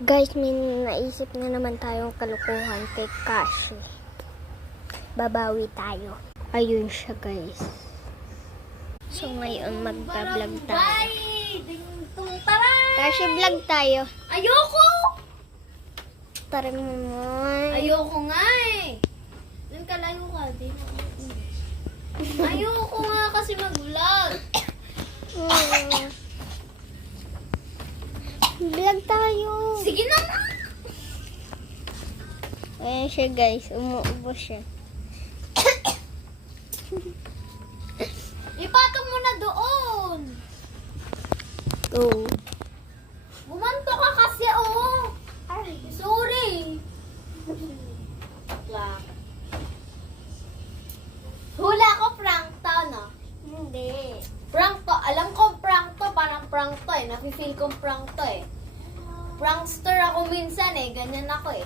Guys, may naisip na naman tayong kalukuhan kay Kashi. Babawi tayo. Ayun siya, guys. So, ngayon magbablog tayo. Kashi, vlog tayo. Ayoko! Tara mo naman. Ayoko nga eh. Doon ka layo ka. Ayoko nga kasi mag-vlog. Vlog tayo. Sige na nga. Ayan siya, guys. Umuubo siya. Ipatong mo na doon. Oh. Bumanto ka kasi oh. Ay, sorry. Lang. Hula ko prank to, no? Hindi. Prank to. Alam ko prank to. Parang prank to eh. Nafe-feel kong prank to eh. Prankster ako minsan eh. Ganyan ako eh.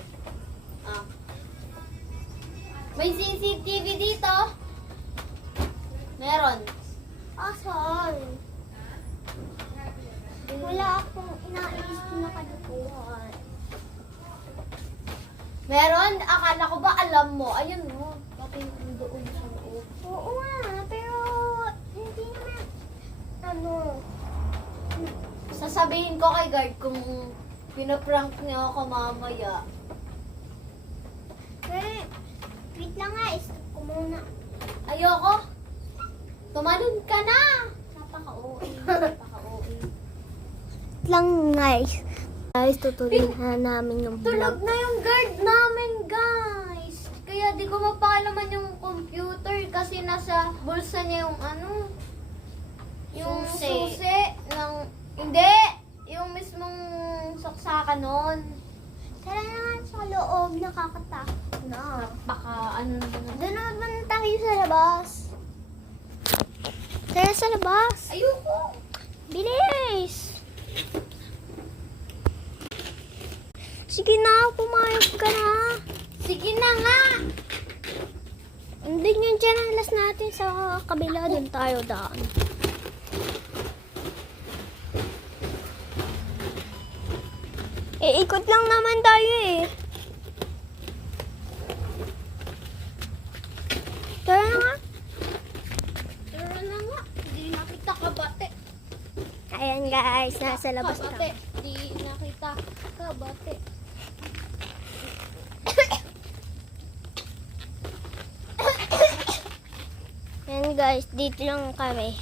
Ah. May CCTV dito. Meron. Asan? Wala akong inaisip na kalukuhan. Meron? Akala ko ba alam mo? Ayun mo. Pati doon sa loob. Oo nga, pero hindi naman, Sasabihin ko kay guard kung pinaprank niya ako mamaya. pero, wait lang nga, stop ko muna. Ayoko. Tumalon ka na. Napaka-OA. Napaka-OA. Lang, guys. Guys, tutuloy na namin yung Tunog vlog. na yung guard namin, guys. Kaya di ko mapakalaman yung computer kasi nasa bulsa niya yung ano. Yung susi ng... Hindi! Yung mismong saksakan nun. Tara naman sa loob, nakakatakot na. Baka ano naman. Doon naman tayo sa labas. Tara sa labas. Ayoko! Bilis! Sige na, pumayag ka na. Sige na nga! Andun yung channels natin sa kabila. Doon tayo daan. Ikot lang naman tayo eh. Tara na nga. Tara na nga. Hindi nakita kabate. Ayan guys, nasa labas Kabate. tayo. Hindi nakita kabate. Ayan guys, dito lang kami.